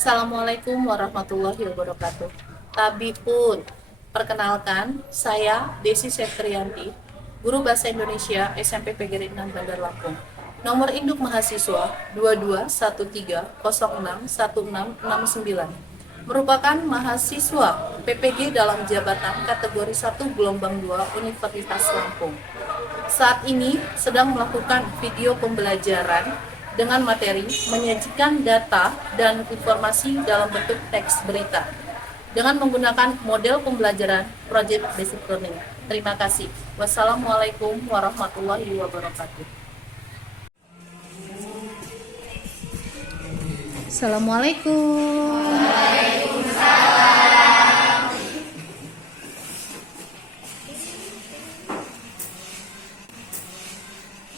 Assalamualaikum warahmatullahi wabarakatuh. Tabi pun, perkenalkan, saya Desi Septrianti, Guru Bahasa Indonesia SMP PGRI 6 Bandar Lampung. Nomor induk mahasiswa 2213061669. Merupakan mahasiswa PPG dalam jabatan kategori 1 gelombang 2 Universitas Lampung. Saat ini sedang melakukan video pembelajaran dengan materi menyajikan data dan informasi dalam bentuk teks berita dengan menggunakan model pembelajaran Project Basic Learning. Terima kasih. Wassalamualaikum warahmatullahi wabarakatuh. Assalamualaikum.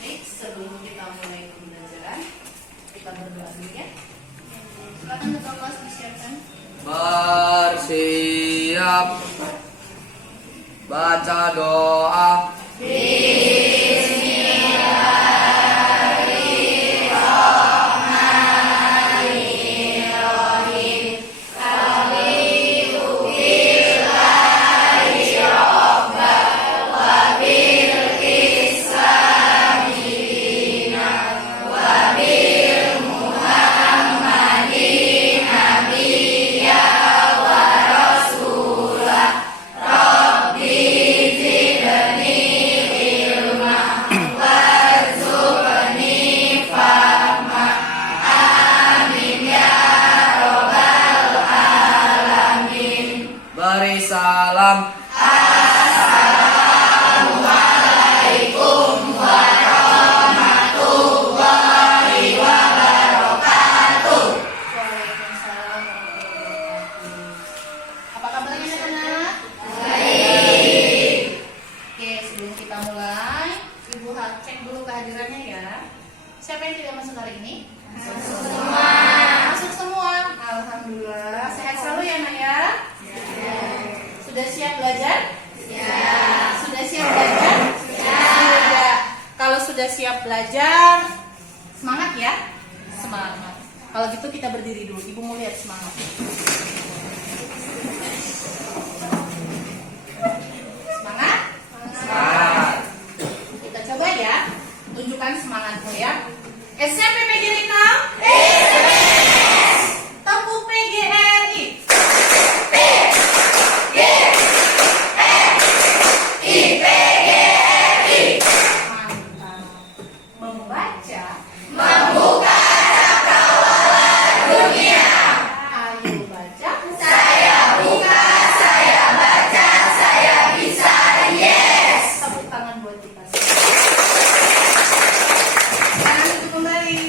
Baik, sebelum kita mulai pembelajaran, kita berdoa dulu ya. Silakan ketua kelas disiapkan. Bersiap. Baca doa. Beri salam. Waalaikumsalam warahmatullahi wabarakatuh. Apa kabarnya anak-anak? Baik. Oke, sebelum kita mulai, Ibu cek dulu kehadirannya ya. Siapa yang tidak masuk hari ini? Masuk semua. Masuk semua. Alhamdulillah. Sehat selalu ya, Nak ya? Sudah siap belajar? Siap. Sudah siap belajar? Siap. Kalau sudah siap belajar, semangat ya? Semangat. Kalau gitu kita berdiri dulu. Ibu mau lihat semangat. Semangat? Semangat. Kita coba ya. Tunjukkan semangatmu ya. SMP PGRI 6. Tepuk PGRI. Mantap. Membaca. Ayo baca. Tepuk tangan buat kita. Sekarang duduk kembali.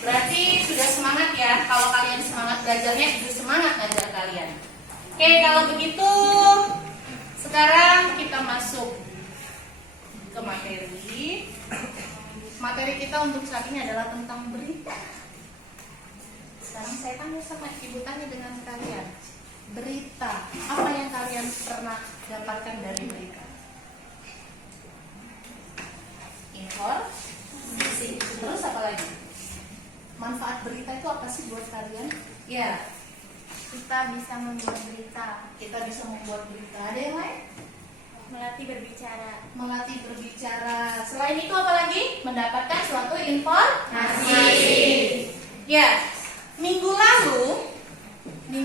Berarti sudah semangat ya. Kalau kalian semangat belajarnya, Ibu semangat ngajar kalian. Oke, kalau begitu sekarang kita masuk ke materi. Materi kita untuk saat ini adalah tentang berita. Sekarang saya tanya sama Ibu, tanya dengan kalian. Berita, apa yang kalian pernah dapatkan dari berita? Informasi. Terus apa lagi? Manfaat berita itu apa sih buat kalian? Ya, Kita bisa membuat berita, kita bisa membuat berita. Ada yang lain? melatih berbicara, Melatih berbicara. Selain itu apa lagi? Mendapatkan suatu informasi. Ya, minggu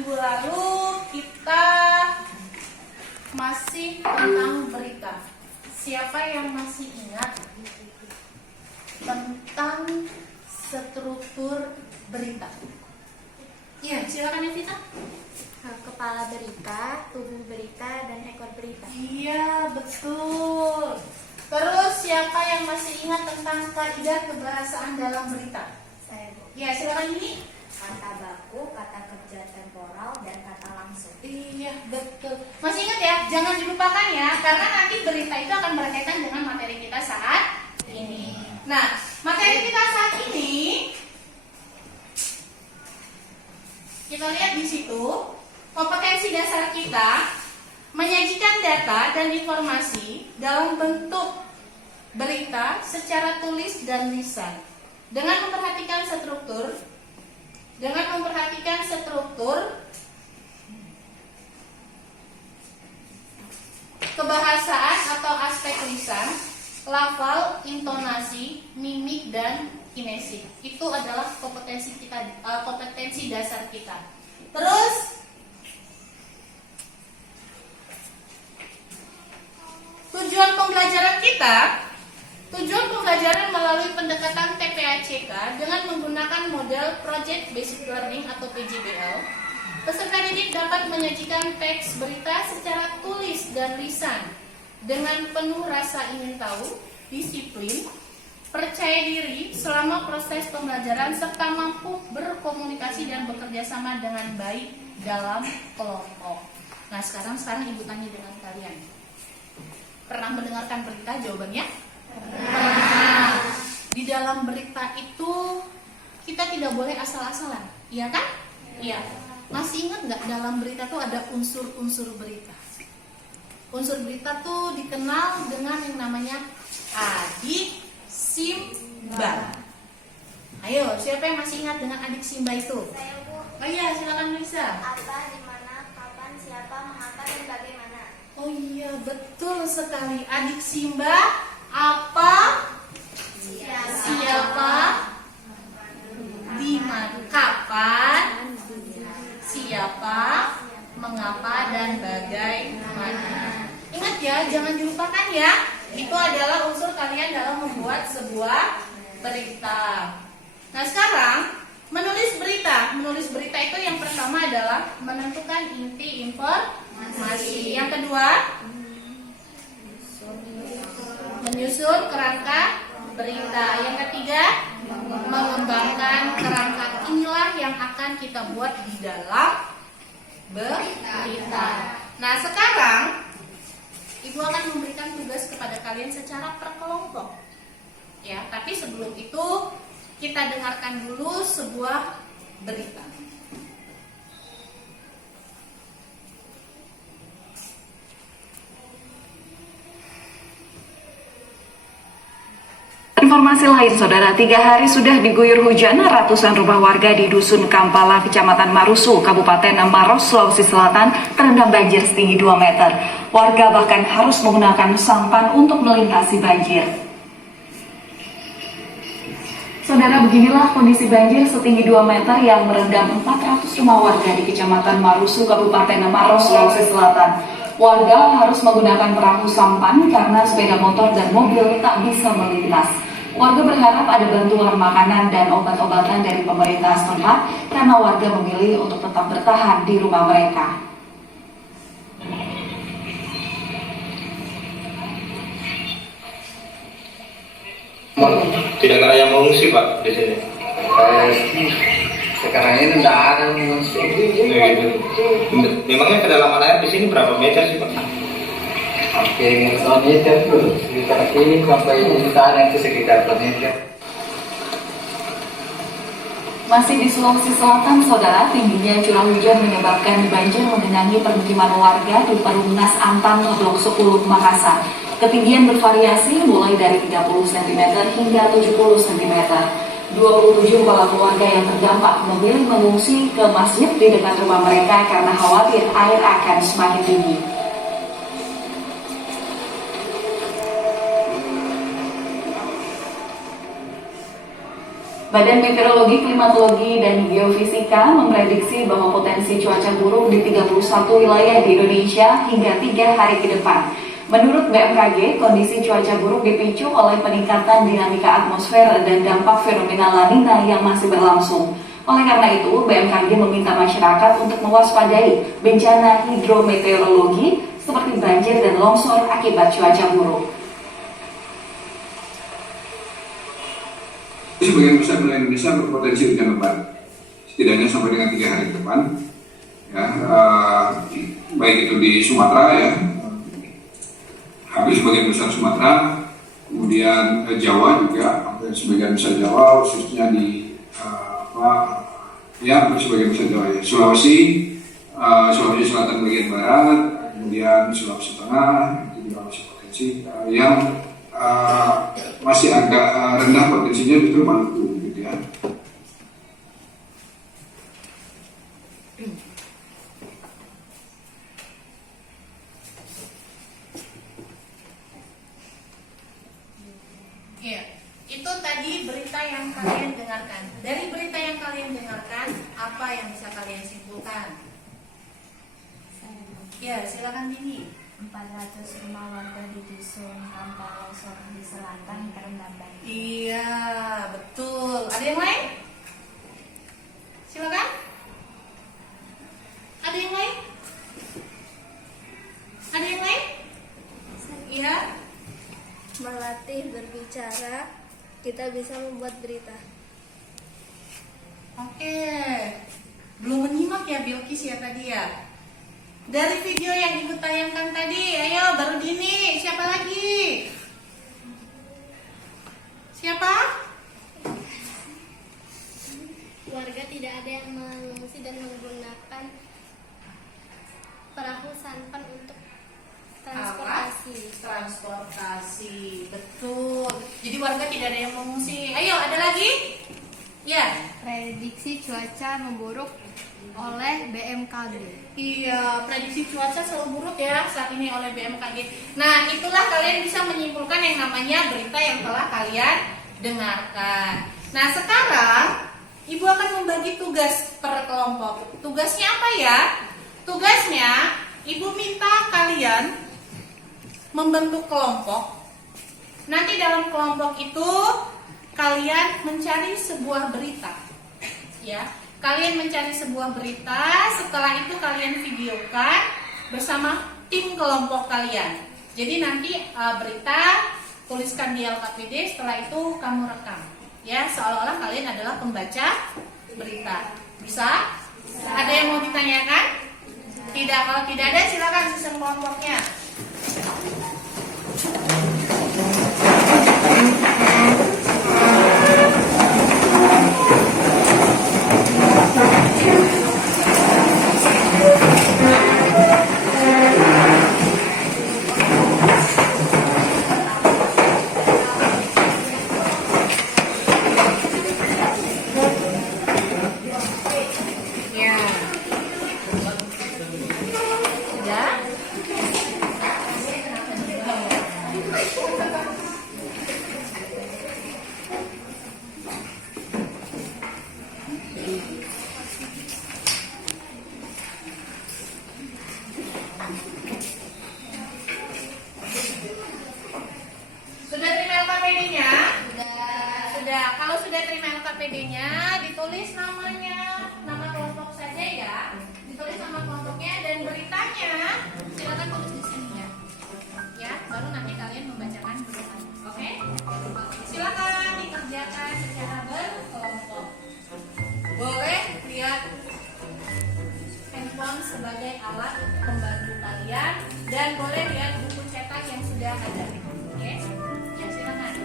lalu kita masih tentang berita. Siapa yang masih ingat tentang struktur berita? Ya, silakan Evita. kepala berita, tubuh berita, dan ekor berita. Iya, betul. Terus siapa yang masih ingat tentang kaidah kebahasaan dalam berita? Saya Bu. Ya, silakan ini. Kata baku, kata kerja temporal, dan kata langsung. Iya, betul. Masih ingat ya? Jangan dilupakan ya, karena nanti berita itu akan berkaitan dengan materi kita saat ini. Nah, materi kita saat ini kita lihat di situ, kompetensi dasar kita menyajikan data dan informasi dalam bentuk berita secara tulis dan lisan dengan memperhatikan struktur dengan memperhatikan struktur, kebahasaan atau aspek lisan, lafal, intonasi, mimik, dan kinesis. Itu adalah kompetensi kita, kompetensi dasar kita. Terus tujuan pembelajaran melalui pendekatan TPACK dengan menggunakan model Project Basic Learning atau PJBL. Peserta didik dapat menyajikan teks berita secara tulis dan lisan dengan penuh rasa ingin tahu, disiplin, percaya diri selama proses pembelajaran, serta mampu berkomunikasi dan bekerja sama dengan baik dalam kelompok. Nah, sekarang Ibu tanya dengan kalian. Pernah mendengarkan berita? Jawabannya? Pernah. Di dalam berita itu kita tidak boleh asal-asalan, iya kan? Iya. Masih ingat nggak dalam berita tuh ada unsur-unsur berita? Unsur berita tuh dikenal dengan yang namanya adik Simba. Ayo, siapa yang masih ingat dengan adik Simba itu? Saya, Bu. Oh iya, silakan Lisa. Apa, di mana, kapan, siapa, mengapa, dan bagaimana. Oh iya, betul sekali. Adik Simba, apa, siapa, di mana, kapan, siapa, mengapa, dan bagaimana. Ingat ya, jangan dilupakan ya. Itu adalah unsur kalian dalam membuat sebuah berita. Nah, sekarang menulis berita. Menulis berita itu yang pertama adalah menentukan inti informasi. Yang kedua, menyusun kerangka berita. Yang ketiga, mengembangkan kerangka. Inilah yang akan kita buat di dalam berita. Nah, sekarang Ibu akan memberikan tugas kepada kalian secara perkelompok. Ya, tapi sebelum itu kita dengarkan dulu sebuah berita. Informasi lain, Saudara, 3 hari sudah diguyur hujan, ratusan rumah warga di Dusun Kampala, Kecamatan Marusu, Kabupaten Maros, Sulawesi Selatan, terendam banjir setinggi 2 meter. Warga bahkan harus menggunakan sampan untuk melintasi banjir. Saudara, beginilah kondisi banjir setinggi 2 meter yang merendam 400 rumah warga di Kecamatan Marusu, Kabupaten Maros, Sulawesi Selatan. Warga harus menggunakan perahu sampan karena sepeda motor dan mobil tak bisa melintas. Warga berharap ada bantuan makanan dan obat-obatan dari pemerintah setempat karena warga memilih untuk tetap bertahan di rumah mereka. Tidak ada yang mengungsi, Pak, di sini. Sekarang ini tidak ada mengungsi. Memangnya kedalaman air di sini berapa meter sih, Pak? Hampir 1 meter tuh, sekitar sini sampai sana itu sekitar 1 meter. Masih di Sulawesi Selatan, Saudara, tingginya curah hujan menyebabkan banjir menggenangi permukiman warga di Perumnas Antang, Blok 10, Makassar. Ketinggian bervariasi mulai dari 30 cm hingga 70 cm. 27 kepala keluarga yang terdampak memilih mengungsi ke masjid di dekat rumah mereka karena khawatir air akan semakin tinggi. Badan Meteorologi, Klimatologi, dan Geofisika memprediksi bahwa potensi cuaca buruk di 31 wilayah di Indonesia hingga 3 hari ke depan. Menurut BMKG, kondisi cuaca buruk dipicu oleh peningkatan dinamika atmosfer dan dampak fenomena La Nina yang masih berlangsung. Oleh karena itu, BMKG meminta masyarakat untuk mewaspadai bencana hidrometeorologi seperti banjir dan longsor akibat cuaca buruk. Sebagian besar wilayah Indonesia berpotensi hujan lebat, setidaknya sampai dengan 3 hari ke depan. Ya, baik itu di Sumatera, ya, hampir sebagian besar Sumatera, kemudian Jawa juga, hampir sebagian besar Jawa, khususnya di hampir sebagian besar Jawa, ya. Sulawesi Selatan bagian barat, kemudian Sulawesi Tengah itu juga masih potensi yang masih agak rendah potensinya justru Maluku, gitu ya. Ya, itu tadi berita yang kalian dengarkan. Dari berita yang kalian dengarkan, apa yang bisa kalian simpulkan? Ya, silakan Dini. 400 rumah warga di dusun Kampar Losor di selatan terendam banjir. Iya, betul. Ada yang lain? Silakan. Ada yang lain? Ada yang lain? Iya. Melatih berbicara, kita bisa membuat berita. Oke. Belum menyimak ya Bilkis ya tadi ya? Dari video yang Ibu tayangkan tadi, ayo baru Dini, siapa lagi? Siapa? Warga tidak ada yang mengungsi dan menggunakan perahu sampan untuk transportasi. Transportasi, betul. Jadi warga tidak ada yang mengungsi. Ayo, ada lagi? Ya. Prediksi cuaca memburuk oleh BMKG. Iya, prediksi cuaca selalu buruk ya saat ini oleh BMKG. Nah, itulah kalian bisa menyimpulkan yang namanya berita yang telah kalian dengarkan. Nah, sekarang Ibu akan membagi tugas per kelompok. Tugasnya apa ya? Tugasnya Ibu minta kalian membentuk kelompok. Nanti dalam kelompok itu kalian mencari sebuah berita. Ya. Kalian mencari sebuah berita, setelah itu kalian videokan bersama tim kelompok kalian. Jadi nanti berita tuliskan di LKPD, setelah itu kamu rekam. Ya, seolah-olah kalian adalah pembaca berita. Bisa? Ada yang mau ditanyakan? Tidak, kalau tidak ada silakan susun kelompoknya. Sudah terima LKPD-nya? Sudah. Kalau sudah terima LKPD-nya, ditulis namanya, nama kelompok saja ya. Ditulis nama kelompoknya dan beritanya silakan tulis di sini ya. Ya, baru nanti kalian membacakan beritanya. Oke? Silakan dikerjakan secara berkelompok. Boleh lihat handphone sebagai alat pembantu kalian dan boleh lihat buku cetak yang sudah ada. Oke? Ya, silakan.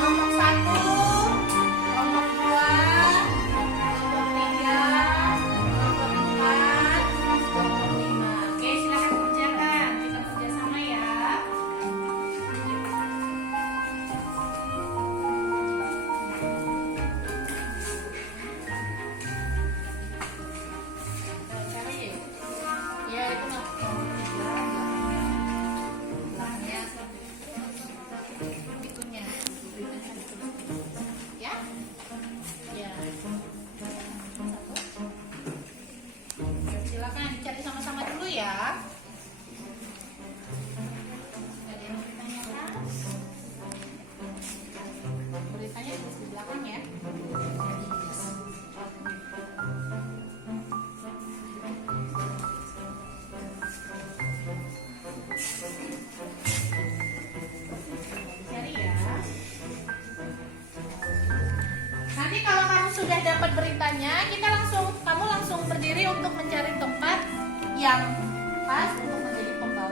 Kelompok 1, kelompok 2, kelompok 3, kelompok 4, kelompok 5. Oke, silakan kerjakan. Kita kerjasama ya. Cari ya. Ya, itu mah. Nah, ya. Itunya. Ya. Ya. Silakan dicari sama-sama dulu ya. Ada yang mau ditanyakan? Beritanya di belakang ya. Cari ya. Nanti kalau kamu sudah dapat beritanya, kamu langsung berdiri untuk mencari tempat yang pas untuk menjadi pembawa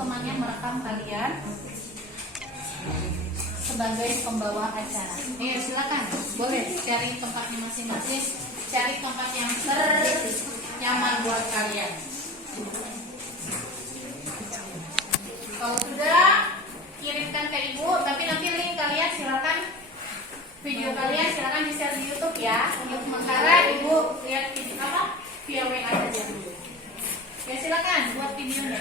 temannya merekam kalian sebagai pembawa acara. Silakan, boleh cari tempatnya masing-masing, cari tempat yang ternyaman buat kalian. Kalau sudah, kirimkan ke ibu, tapi nanti link kalian silakan, video kalian silakan di-share di YouTube ya. Untuk sementara ibu lihat video via WA aja dulu. Ya silakan buat videonya.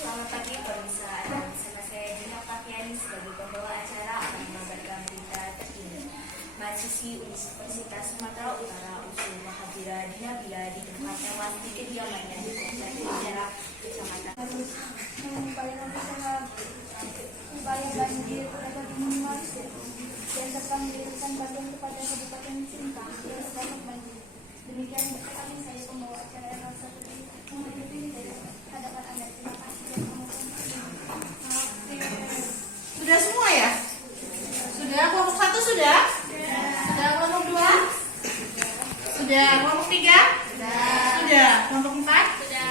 Selamat pagi pemirsa, ada bersama saya Dina Kafiani sebagai pembawa acara akan mengabarkan berita terkini. Mahasiswi Universitas Sumatera Utara usul Mahabira Dinabila ditemukan tewas di kediamannya di kompleks daerah Kecamatan. Upaya banjir dapat minimalisi dan serta memberikan bantuan kepada Kabupaten Sintang yang terdampak banjir. Demikian kami saya pembawa acara Elsa Putri menghadapi dari hadapan Anda. Terima kasih dan Sudah semua ya? Sudah kelompok 1 sudah? Sudah kelompok 2? Sudah kelompok 3? Sudah kelompok 4? Sudah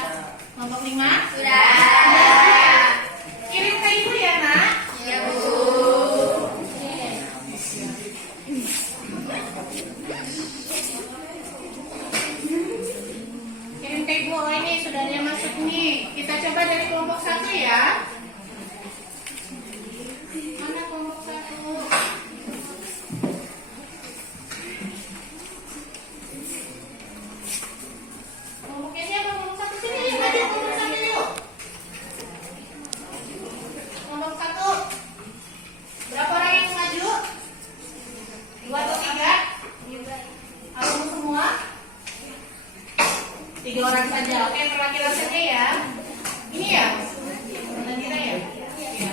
kelompok 5? Sudah. Kirim ke ibu ya nak? Ya bu. Kirim ke ibu. Oh ini sudah ada yang masuk nih. Kita coba dari kelompok 1 ya. Mana kelompok 1? Kelompoknya siapa? Kelompok 1 sini yuk, maju kelompok 1 yuk. Kelompok 1. Berapa orang yang maju? 2 atau 3? Kamu semua? 3 orang saja. Oke, perwakilan saja ya. Ini ya? Dan kita ya? Iya.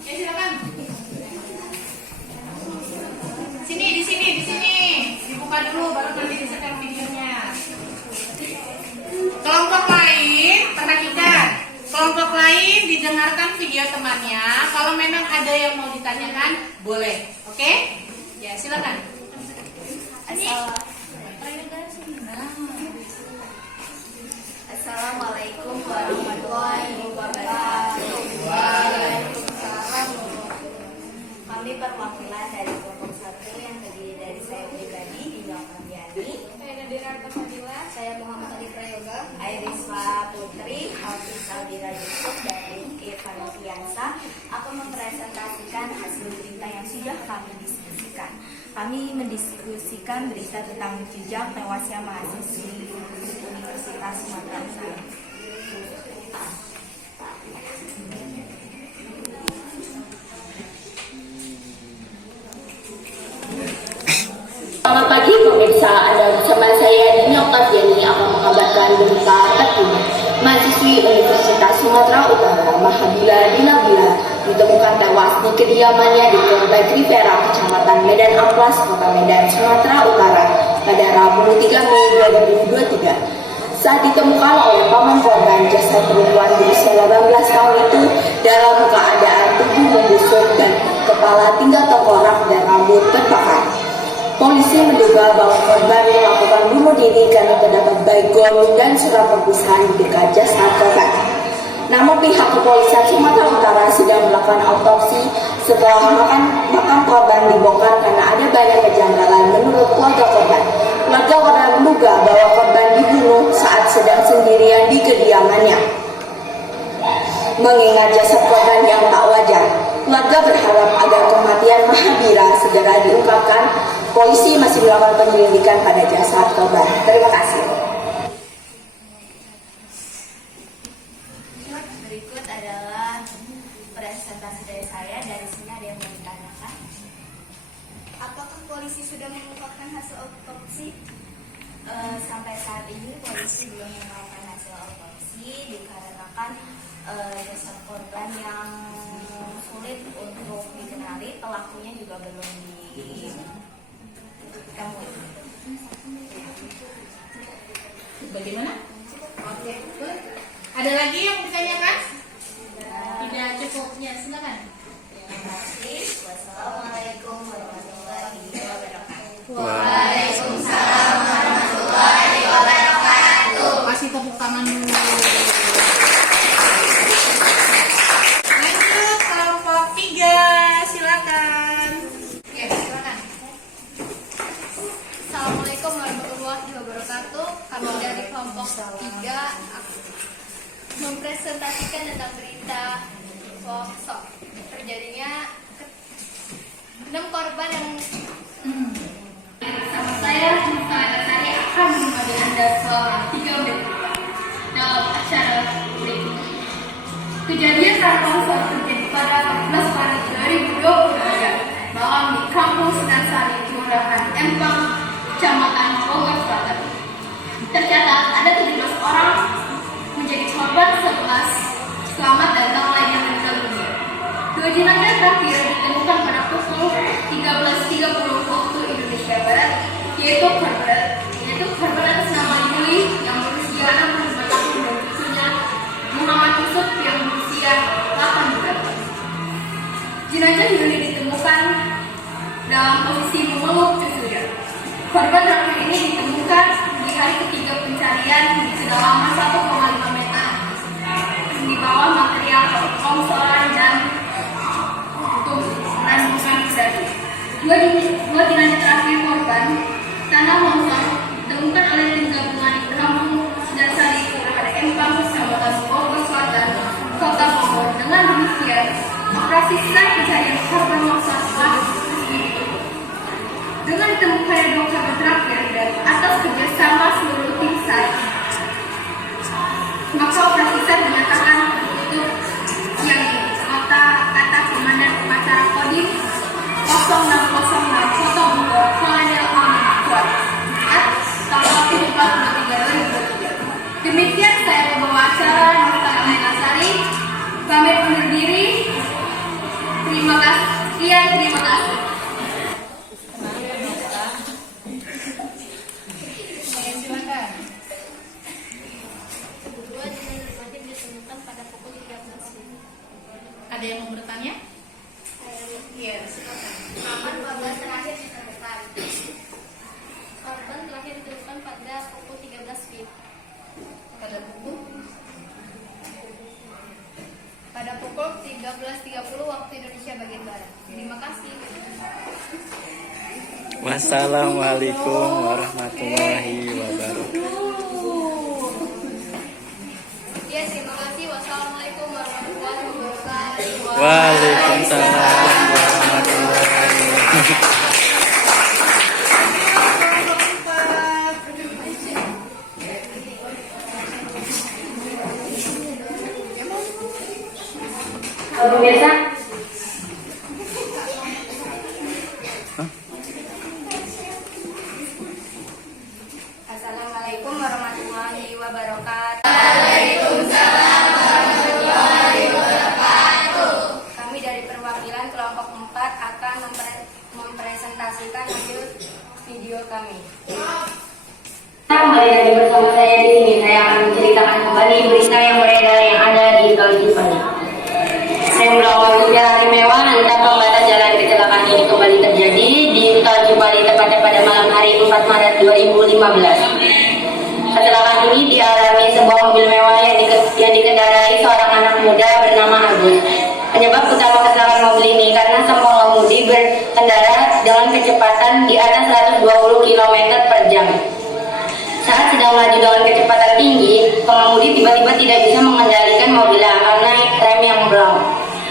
Ya silakan. Di sini. Dibuka dulu baru nanti disetel videonya. Kelompok lain, perhatikan. Kelompok lain didengarkan video temannya. Kalau memang ada yang mau ditanyakan, boleh. Oke? Ya, silakan. Assalamualaikum warahmatullahi wabarakatuh. Kami perwakilan dari kelompok 1 yang terdiri dari saya pribadi, Dina Kafiani, saya Nadira Fadila, saya Muhammad Ali Prayoga, Airiswa Putri, Alvin Saldira Yusuf, dan Rizky Farnoviansa akan mempresentasikan hasil berita yang sudah kami diskusikan. Kami mendiskusikan berita tentang jejak tewasnya mahasiswi Universitas Sumatera Utara. Selamat pagi pemirsa, Anda bersama saya Dina Kafiani akan mengabarkan berita terkini. Mahasiswi Universitas Sumatera Utara Mahabira Dinabila ditemukan tewas di kediamannya di Komplek Rivera, Kecamatan Medan Amplas, Kota Medan, Sumatera Utara pada Rabu 3 Mei 2023. Saat ditemukan oleh paman korban, jasad perempuan berusia 18 tahun itu dalam keadaan tubuh membusuk dan kepala tinggal tengkorak dan rambut terbakar. Polisi menduga bahwa korban melakukan bunuh diri karena terdapat baygon dan surat perpisahan di dekat jasad korban. Namun pihak kepolisian Sumatera Utara sedang melakukan autopsi setelah makam korban dibongkar karena ada banyak kejanggalan menurut keluarga korban. Keluarga korban menduga bahwa korban dibunuh saat sedang sendirian di kediamannya. Mengingat jasad korban yang tak wajar, keluarga berharap agar kematian Mahabira segera diungkapkan. Polisi masih melakukan penyelidikan pada jasad korban. Terima kasih. adalah presentasi dari saya. Dari sini ada yang mau ditanyakan? Apakah polisi sudah mengungkapkan hasil autopsi? Sampai saat ini polisi belum mengungkapkan hasil autopsi dikarenakan jasad korban yang sulit untuk dikenali, pelakunya juga belum ditemui. Bagaimana? Oke, good. Ada lagi yang ditanyakan? Tidak cukup. Ya, silakan. Terima kasih. Wassalamualaikum warahmatullahi wabarakatuh. Waalaikumsalam warahmatullahi wabarakatuh. Kasih tepuk tangan dulu. Lanjut kelompok 3, silakan. Ya, silakan. Assalamualaikum warahmatullahi wabarakatuh. Kami dari kelompok 3 mempresentasikan tentang berita longsor terjadinya 6 korban yang saya Antasari akan mengajak Anda selama 3 menit dalam acara berikut. Kejadian tanah longsor terjadi pada 14 Maret 2023 malam di Kampung Sinarsari, Kelurahan Empang, Kecamatan Bogor Selatan. Tercatat ada 17 orang menjadi korban, 11 selamat dan 6 lainnya meninggal dunia. 2 jenazah terakhir ditemukan pada pukul 13.30 waktu Indonesia Barat, yaitu korban atas nama Yuli yang berusia 65 tahun dan cucunya Muhammad Yusuf yang berusia 8 bulan. Jenazah Yuli ditemukan dalam posisi memeluk cucunya. Korban terakhir ini ditemukan di hari ketiga pencarian di kedalaman 1,5 meter di bawah material longsoran dan bukan berarti. Dua jenazah terakhir korban tanah longsor ditemukan oleh tim gabungan di Kampung Sinarsari, Kelurahan Empang, Kecamatan Bogor Selatan, Kota Bogor. Dengan demikian, operasi sar pencarian korban longsor telah ditutup. Dengan ditemukannya 2 korban terakhir dan atas kerjasama seluruh tim SAR, maka operasi SAR dinyatakan tertutup. Yang kata Komandan Upacara Kodim 0606 Kota Bogor, Kolonel Amin Kuat, tanggal 24/3/2023. Demikian saya pembawa acara Nurta Nasari, pamit undur diri. Terima kasih. Terima kasih. Silakan. Kedua jenazah terakhir ditemukan pada pukul 13 WIB. Ada yang mau bertanya? Iya, silakan. Korban 12 terakhir ditemukan. Korban terakhir ditemukan pada pukul 13 WIB. Pada pukul 13.30 waktu Indonesia bagian barat. Terima kasih. Wassalamualaikum warahmatullahi wabarakatuh. Ya, terima kasih. Wassalamualaikum warahmatullahi wabarakatuh. Waalaikumsalam warahmatullahi wabarakatuh. Pemirsa, Assalamualaikum warahmatullahi wabarakatuh. Kami dari perwakilan kelompok 4 akan mempresentasikan hasil video kami. kembali lagi bersama saya di sini. Saya akan menceritakan kembali berita yang beredar yang ada di Tol Cipali. Saya berawal hujan hari mewah, entah pembatas jalan kecelakaan ini kembali terjadi di Tol Cipali tepatnya pada malam hari 4 Maret 2015. Kecelakaan ini dialami sebuah mobil mewah yang dikendarai seorang anak muda bernama Agus. Penyebab utama kecelakaan mobil ini karena sang pengemudi berkendara dengan kecepatan di atas 120 km per jam. Saat sedang melaju dengan kecepatan tinggi, pengemudi tiba-tiba tidak bisa mengendalikan mobilnya karena rem yang blong.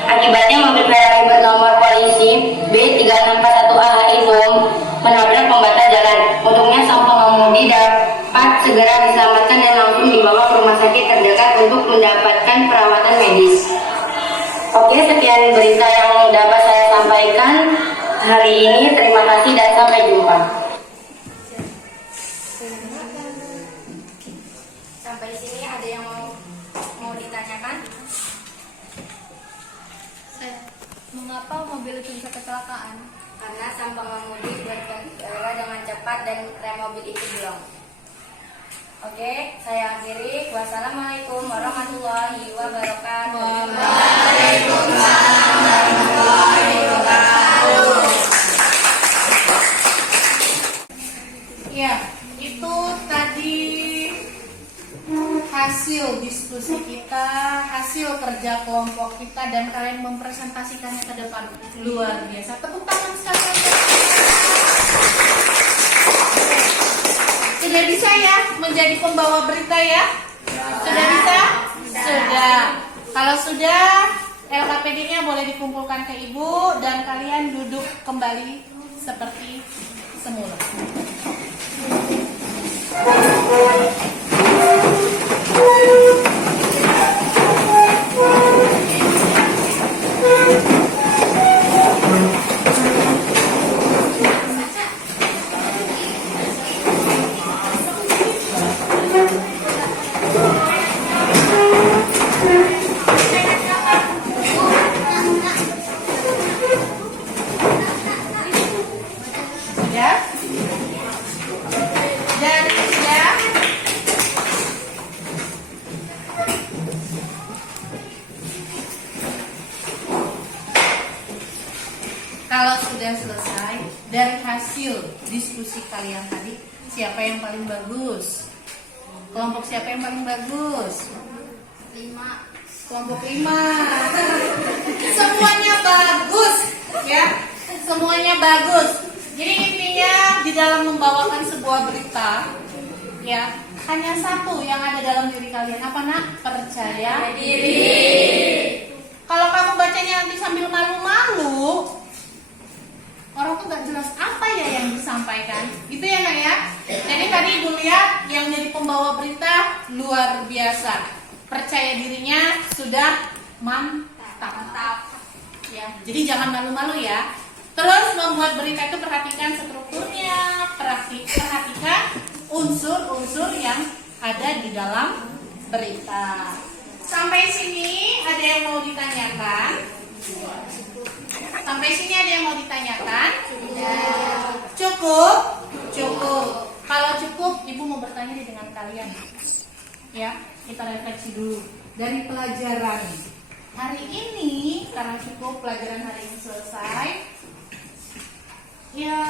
Akibatnya mobil Ferrari bernomor polisi B3641AH itu menabrak pembatas jalan. Untungnya sang pengemudi dapat segera diselamatkan dan langsung dibawa ke rumah sakit terdekat untuk mendapatkan perawatan medis. Oke, sekian berita yang dapat saya sampaikan hari ini. Terima kasih dan sampai jumpa. Sampai sini ada yang mau ditanyakan? Mengapa mobil itu bisa kecelakaan? Karena sang pengemudi berkendara dengan cepat dan rem mobil itu belum. Oke, saya akhiri. Wassalamualaikum warahmatullahi wabarakatuh. Waalaikumsalam warahmatullahi wabarakatuh. Ya, itu tadi hasil diskusi kita, hasil kerja kelompok kita, dan kalian mempresentasikannya ke depan. Luar biasa. Tepuk tangan sekalian. Sudah bisa ya menjadi pembawa berita ya? Sudah bisa? Sudah. Kalau sudah, LKPD-nya boleh dikumpulkan ke ibu dan kalian duduk kembali seperti semula. Sudah? Dan sudah? Kalau sudah selesai dari hasil diskusi kalian tadi, siapa yang paling bagus? Kelompok siapa yang paling bagus? 5. Kelompok 5. Semuanya bagus, ya. Semuanya bagus. Jadi intinya di dalam membawakan sebuah berita, ya, hanya satu yang ada dalam diri kalian. Apa nak? Percaya diri. Kalau kamu bacanya nanti sambil malu-malu, orang tuh gak jelas apa ya yang disampaikan. Gitu ya nak ya. Jadi tadi ibu lihat yang jadi pembawa berita luar biasa. Percaya dirinya sudah mantap. Ya, jadi jangan malu-malu ya. Terus membuat berita itu perhatikan strukturnya, perhatikan unsur-unsur yang ada di dalam berita. Sampai sini ada yang mau ditanyakan? Sampai sini ada yang mau ditanyakan? Cukup? Cukup. Kalau cukup, ibu mau bertanya dengan kalian. Ya, kita refleksi dulu dari pelajaran hari ini. Karena cukup pelajaran hari ini selesai. Ya,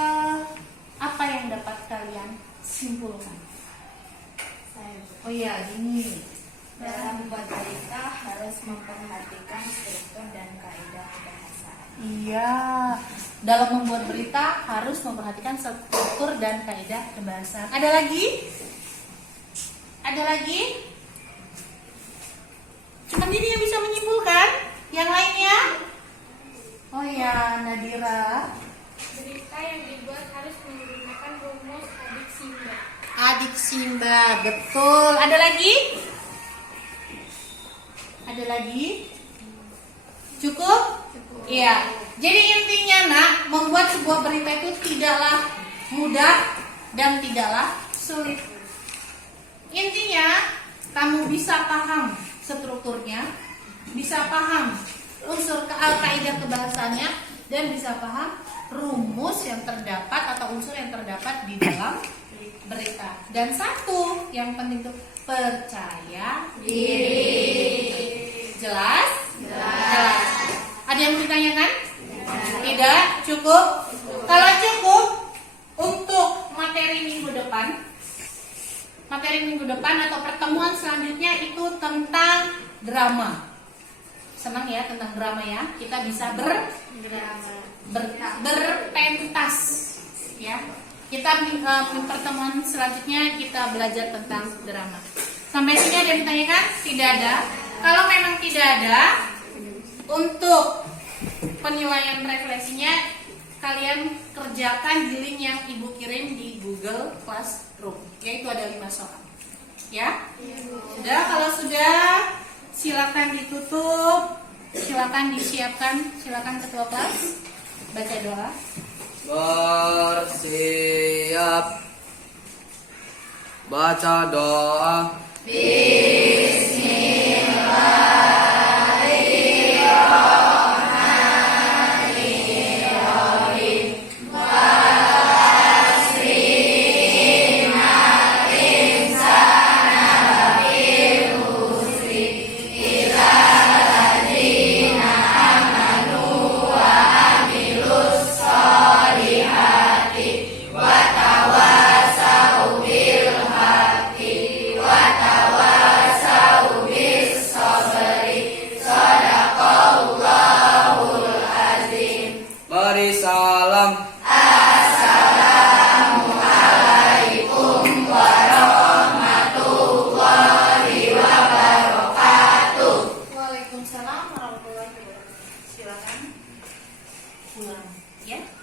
apa yang dapat kalian simpulkan? Oh iya, gini. Dalam membuat berita harus memperhatikan struktur dan kaidah bahasa. Iya, dalam membuat berita harus memperhatikan struktur dan kaidah kebahasaan. Ada lagi? Ada lagi? Cuma ini yang bisa menyimpulkan. Yang lainnya? Oh ya, Nadira. Berita yang dibuat harus menggunakan rumus adik Simba. Adik Simba, betul. Ada lagi? Ada lagi? Cukup? Iya. Jadi intinya nak, membuat sebuah berita itu tidaklah mudah dan tidaklah sulit. Intinya, kamu bisa paham strukturnya, bisa paham unsur kaidah kebahasannya, dan bisa paham rumus yang terdapat atau unsur yang terdapat di dalam berita. Dan satu yang penting itu percaya diri. Jelas? Jelas. Ada yang mau ditanyakan? Tidak? Cukup? Kalau cukup, untuk materi minggu depan atau pertemuan selanjutnya itu tentang drama. Senang ya tentang drama ya. Kita bisa berpentas ya. Kita pertemuan selanjutnya kita belajar tentang drama. Sampai sini ada yang ditanyakan? Tidak ada. Kalau memang tidak ada, untuk penilaian refleksinya kalian kerjakan di link yang ibu kirim di Google Classroom. Yaitu ada 5 soal. Ya? Sudah, kalau sudah silakan ditutup Silakan disiapkan, silakan ketua kelas baca doa. Bersiap. Baca doa. Beri salam. Waalaikumsalam warahmatullahi wabarakatuh. Silakan pulang ya.